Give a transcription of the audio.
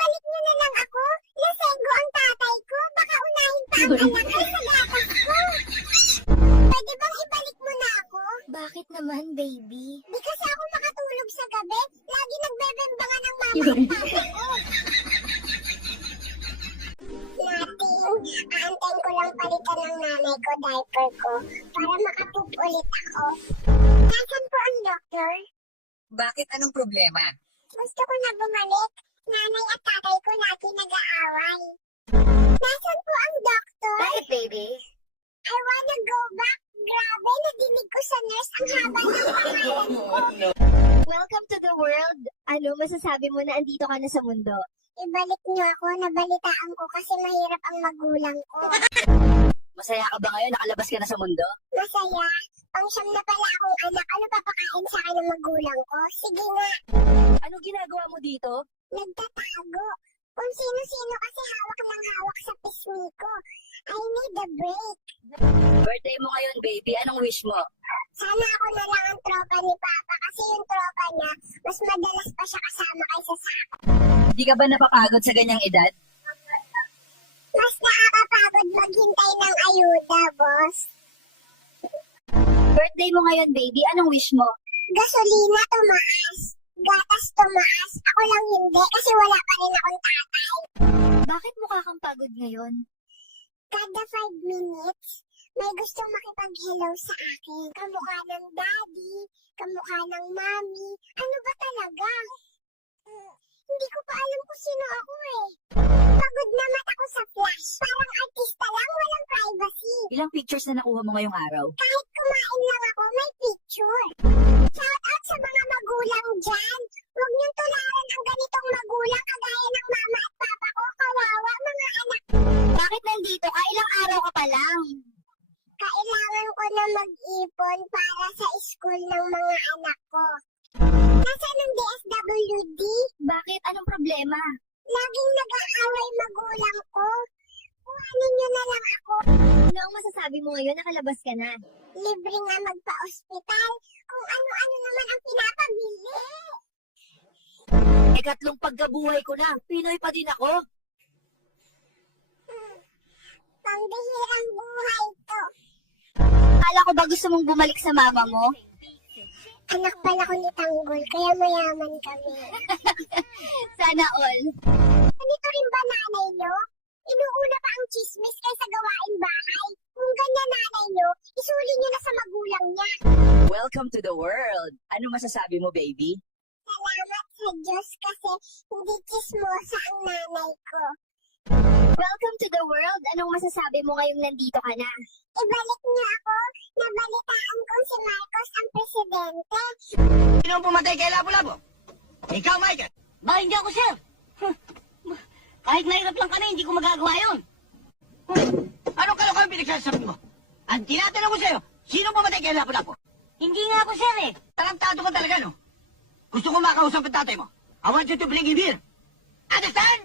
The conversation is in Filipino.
ibalik niyo na lang ako. Lasenggo ang tatay ko. Baka unahin pa ang anak ko sa gatas ko. Pwede bang ibalik mo na ako? Bakit naman, baby? Di kasi ako makatulog sa gabi. Lagi nagbebembangan ng mama at papa ko. Nating, aantayin ko lang palitan ng nanay ko diaper ko para makapoop ulit ako. Nasaan po ang doktor? Bakit? Anong problema? Gusto ko na bumalik. Nanay at tatay ko lagi nag-aaway. Nasaan po ang doktor? Bakit, baby? I wanna go back. Grabe, nadinig ko sa nurse ang haba ng pangalan ko. Welcome to the world. Ano masasabi mo na andito ka na sa mundo? Ibalik niyo ako, nabalitaan ko kasi mahirap ang magulang ko. Masaya ka ba ngayon? Nakalabas ka na sa mundo? Masaya. Pangsyam na pala akong anak. Ano papakain sa akin ng magulang ko? Sige nga. Ano ginagawa mo dito? Nagtatago. Kung sino-sino kasi hawak ng hawak sa pisngi ko. I need a break. Birthday mo ngayon, baby. Anong wish mo? Sana ako na lang ang tropa ni Papa kasi yung tropa niya, mas madalas pa siya kasama kaysa sa akin. Di ka ba napapagod sa ganyang edad? Mas nakakapagod maghintay ng ayuda, boss. Birthday mo ngayon, baby. Anong wish mo? Gasolina tumaas. Gatas tumaas. Ako lang hindi kasi wala pa rin akong tatay. Bakit mukha kang pagod ngayon? Kada 5 minutes, may gustong makipag-hello sa akin. Kamukha ng daddy, kamukha ng mommy. Ano ba talaga? Hindi ko pa alam kung sino ako eh. Pagod na mata ko sa flash. Parang artista lang, walang privacy. Ilang pictures na nakuha mo ngayong araw? Kahit kumain lang ako, may picture. Shout out sa mga magulang dyan. Huwag niyong tularan ang ganitong magulang kagaya ng mama at papa ko. Kawawa mga anak. Bakit nandito ka? Ilang araw ka pa lang. Kailangan ko na mag-ipon para sa school ng mga anak ko. Nasaan ang DSWD? Bakit? Anong problema? Laging nag-aaway magulang ko. Kuhanin niyo na lang ako. Ano ang masasabi mo ngayon? Nakalabas ka na. Libre nga magpa-ospital. Kung ano-ano naman ang pinapabili. Ikatlong pagkabuhay ko na. Pinoy pa din ako. Pambihirang buhay to. Akala ko ba gusto mong bumalik sa mama mo? Anak pala ko ni Tanggol, kaya mayaman kami. Sana all. Ganito rin ba nanay nyo? Inuuna pa ang chismis kaysa gawain bahay. Kung ganyan nanay nyo, isuli nyo na sa magulang niya. Welcome to the world. Ano masasabi mo, baby? Salamat sa Diyos kasi hindi chismosa ang nanay ko. Welcome to the world. Anong masasabi mo ngayong nandito ka na? Ibalik niyo ako, nabalitaan kong si Marcos ang presidente. Sino ang pumatay kay Labo-Labo? Ikaw, Michael. Ba, hindi ako, sir. Kahit nahirap lang kami, hindi ko magagawa yun. Anong kalokohan pinagsasabi mo? Ang tinatanong ko sa'yo, sino ang pumatay kay Labo-Labo? Hindi nga ako, sir, eh. Tarantado ka talaga, no? Gusto ko makausap ang tatay mo. I want you to bring him here. Understand?